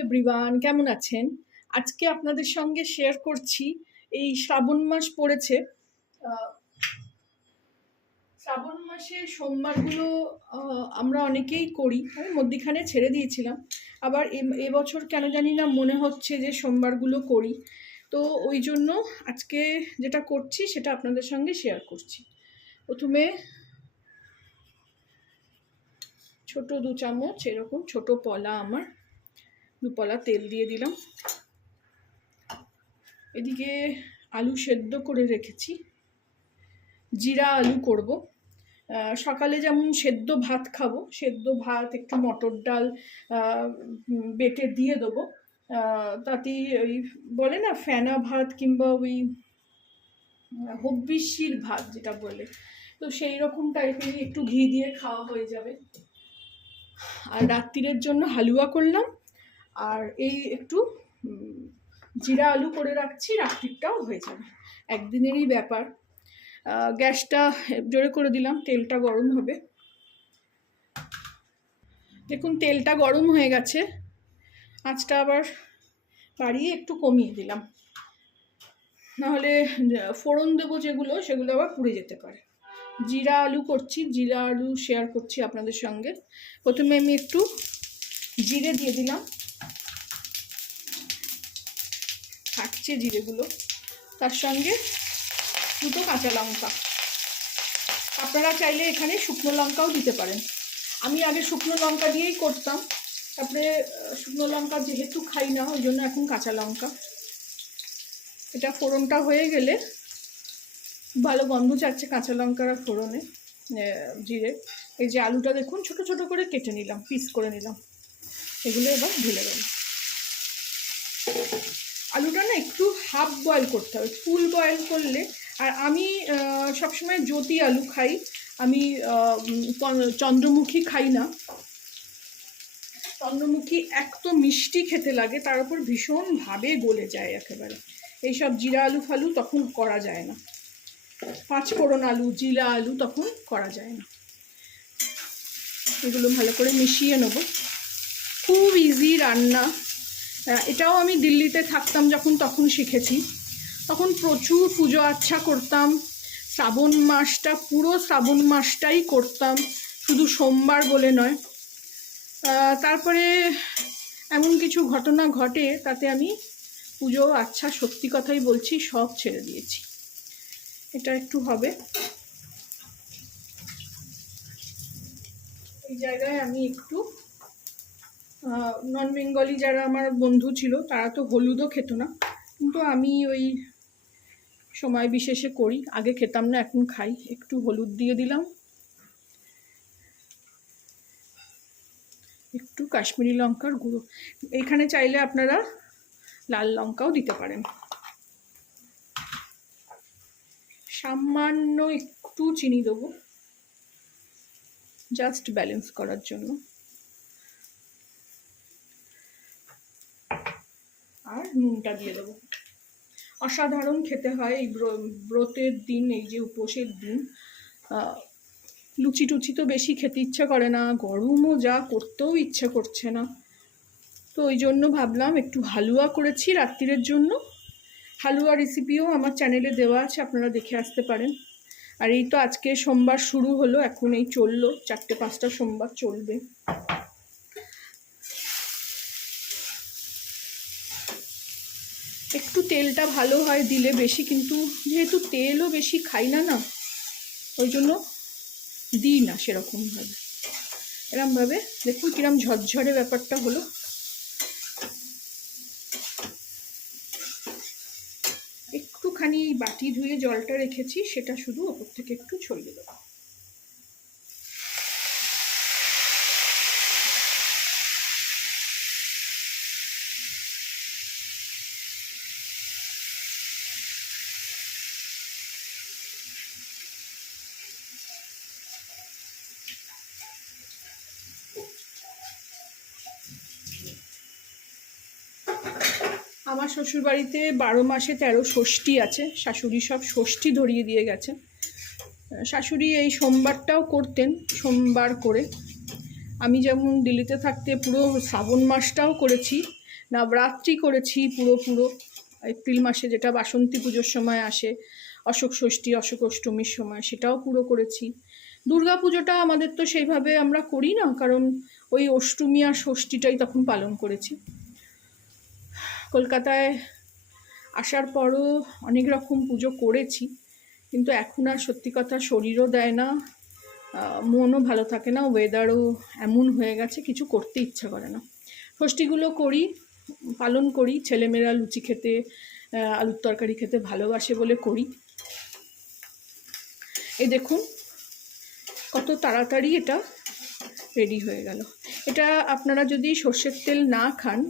Everyone, কেমন আছেন? আজকে আপনাদের সঙ্গে শেয়ার করছি, এই শ্রাবণ মাস পড়েছে। শ্রাবণ মাসে সোমবারগুলো আমরা অনেকেই করি। আমি মধ্যিখানে ছেড়ে দিয়েছিলাম, আবার এবছর কেন জানি না মনে হচ্ছে যে সোমবারগুলো করি। তো ওই জন্য আজকে যেটা করছি সেটা আপনাদের সঙ্গে শেয়ার করছি। প্রথমে ছোট 2 চামচ এরকম ছোট পলা, আমার 2 পলা তেল দিয়ে দিলাম। এদিকে আলু সেদ্ধ করে রেখেছি, জিরা আলু করব। সকালে যেমন সেদ্ধ ভাত খাবো, সেদ্ধ ভাত একটু মটর ডাল বেটে দিয়ে দেবো। তাতেই ওই বলে না ফেনা ভাত, কিংবা ওই হব্বিসির ভাত যেটা বলে, তো সেই রকম টাইপেরই একটু ঘি দিয়ে খাওয়া হয়ে যাবে। আর রাত্রিরের জন্য হালুয়া করলাম, আর এই একটু জিরা আলু করে রাখছি, রাত্রিটাও হয়ে যাবে, একদিনেরই ব্যাপার। গ্যাসটা জোরে করে দিলাম, তেলটা গরম হবে। দেখুন তেলটা গরম হয়ে গেছে, আঁচটা আবার বাড়িয়ে একটু কমিয়ে দিলাম, নাহলে ফোড়ন দেবো যেগুলো সেগুলো আবার পুড়ে যেতে পারে। জিরা আলু করছি, জিরা আলু শেয়ার করছি আপনাদের সঙ্গে। প্রথমে আমি একটু জিরে দিয়ে দিলাম, থাকছে জিরেগুলো, তার সঙ্গে 2টো কাঁচা লঙ্কা। আপনারা চাইলে এখানে শুকনো লঙ্কাও দিতে পারেন। আমি আগে শুকনো লঙ্কা দিয়েই করতাম, তারপরে শুকনো লঙ্কা যেহেতু খাই না ওই জন্য এখন কাঁচা লঙ্কা। এটা ফোড়নটা হয়ে গেলে ভালো গন্ধ যাচ্ছে কাঁচা লঙ্কার ফোড়নে, জিরে। এই যে আলুটা দেখুন ছোট ছোট করে কেটে নিলাম, পিস করে নিলাম, এগুলো এবার ঢেলে দেবো। আলুটা না একটু হাফ বয়েল করতে হবে, ফুল বয়েল করলে। আর আমি সবসময় জ্যোতি আলু খাই, আমি চন্দ্রমুখী খাই না। চন্দ্রমুখী এক তো মিষ্টি খেতে লাগে, তার উপর ভীষণভাবে গলে যায় একেবারে। এইসব জিরা আলু ফালু তখন করা যায় না, 5 ফোড়ন আলু, জিরা আলু তখন করা যায় না। এগুলো ভালো করে মিশিয়ে নেব। খুব ইজি রান্না। এটাও আমি দিল্লিতে থাকতাম যখন, তখন শিখেছি। তখন প্রচুর পুজো আচ্ছা করতাম, শ্রাবণ মাসটা পুরো শ্রাবণ মাসটাই করতাম, শুধু সোমবার বলে নয়। তারপরে এমন কিছু ঘটনা ঘটে, তাতে আমি পুজো আচ্ছা, সত্যি কথাই বলছি, সব ছেড়ে দিয়েছি। এটা একটু হবে, এই জায়গায় আমি একটু নন বেঙ্গলি যারা আমার বন্ধু ছিল তারা তো হলুদও খেত না, কিন্তু আমি ওই সময় বিশেষে করি, আগে খেতাম না এখন খাই। একটু হলুদ দিয়ে দিলাম, একটু কাশ্মীরি লঙ্কার গুঁড়ো। এখানে চাইলে আপনারা লাল লঙ্কাও দিতে পারেন। সামান্য একটু চিনি দেবো, জাস্ট ব্যালেন্স করার জন্য। আর নুনটা দিয়ে দেবো। অসাধারণ খেতে হয় এই ব্রতের দিন, এই যে উপোসের দিন। লুচি টুচি তো বেশি খেতে ইচ্ছা করে না, গরমও যা, করতেও ইচ্ছা করছে না। তো ওই জন্য ভাবলাম একটু হালুয়া করেছি রাত্রিরের জন্য। হালুয়া রেসিপিও আমার চ্যানেলে দেওয়া আছে, আপনারা দেখে আসতে পারেন। আর এই তো আজকে সোমবার শুরু হলো, এখন এই চললো 4-5টা সোমবার চলবে। একটু তেলটা ভালো হয় দিলে বেশি, কিন্তু যেহেতু তেলও বেশি খাই না না, ওই জন্য দিই না সেরকমভাবে। এরমভাবে দেখুন কিরম ঝরঝরে ব্যাপারটা হলো। একটুখানি বাটি ধুয়ে জলটা রেখেছি, সেটা শুধু ওপর থেকে একটু ছড়িয়ে দেবো। আমার শ্বশুরবাড়িতে 12 মাসে 13 ষষ্ঠী আছে, শাশুড়ি সব ষষ্ঠী ধরিয়ে দিয়ে গেছে। শাশুড়ি এই সোমবারটাও করতেন, সোমবার করে। আমি যেমন দিল্লিতে থাকতে পুরো শ্রাবণ মাসটাও করেছি, নবরাত্রি করেছি পুরো পুরো এপ্রিল মাসে, যেটা বাসন্তী পুজোর সময় আসে, অশোক ষষ্ঠী অশোক অষ্টমীর সময়, সেটাও পুরো করেছি। দুর্গা পুজোটা আমাদের তো সেইভাবে আমরা করি না, কারণ ওই অষ্টমী আর ষষ্ঠীটাই তখন পালন করেছি। কলকাতায় আসার পরও অনেক রকম পুজো করেছি, কিন্তু এখন আর সত্যি কথা শরীরও দেয় না, মনও ভালো থাকে না, ওয়েদারও এমন হয়ে গেছে কিছু করতে ইচ্ছা করে না। ষষ্ঠীগুলো করি, পালন করি, ছেলেমেয়েরা লুচি খেতে আলুর তরকারি খেতে ভালোবাসে বলে করি। এই দেখুন কত তাড়াতাড়ি এটা রেডি হয়ে গেল। এটা আপনারা যদি সর্ষের তেল না খান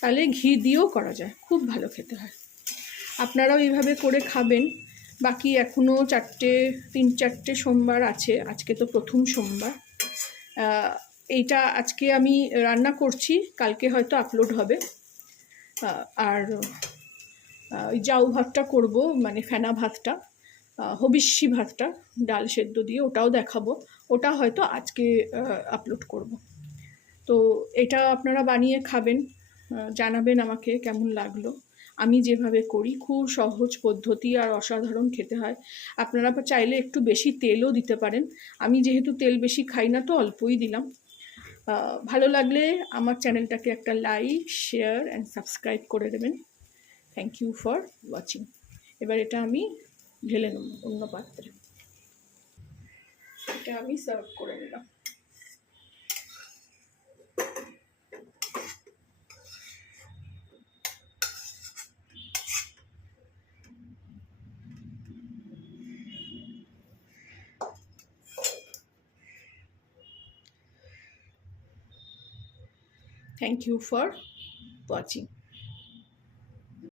তাহলে ঘি দিয়েও করা যায়, খুব ভালো খেতে হয়। আপনারাও এইভাবে করে খাবেন। বাকি এখনও 3-4টে সোমবার আছে, আজকে তো প্রথম সোমবার। এইটা আজকে আমি রান্না করছি, কালকে হয়তো আপলোড হবে। আর ওই জাউ ভাতটা করব, মানে ফেনা ভাতটা, হবিষ্যি ভাতটা ডাল সেদ্ধ দিয়ে, ওটাও দেখাবো। ওটা হয়তো আজকে আপলোড করব। তো এটা আপনারা বানিয়ে খাবেন, জানাবেন আমাকে কেমন লাগলো। আমি যেভাবে করি খুব সহজ পদ্ধতি আর অসাধারণ খেতে হয়। আপনারা চাইলে একটু বেশি তেলও দিতে পারেন, আমি যেহেতু তেল বেশি খাই না তো অল্পই দিলাম। ভালো লাগলে আমার চ্যানেলটাকে একটা লাইক, শেয়ার অ্যান্ড সাবস্ক্রাইব করে দেবেন। Thank you for watching. এবার এটা আমি ঢেলে নেব অন্য পাত্রে। এটা আমি সার্ভ করে নিলাম। Thank you for watching.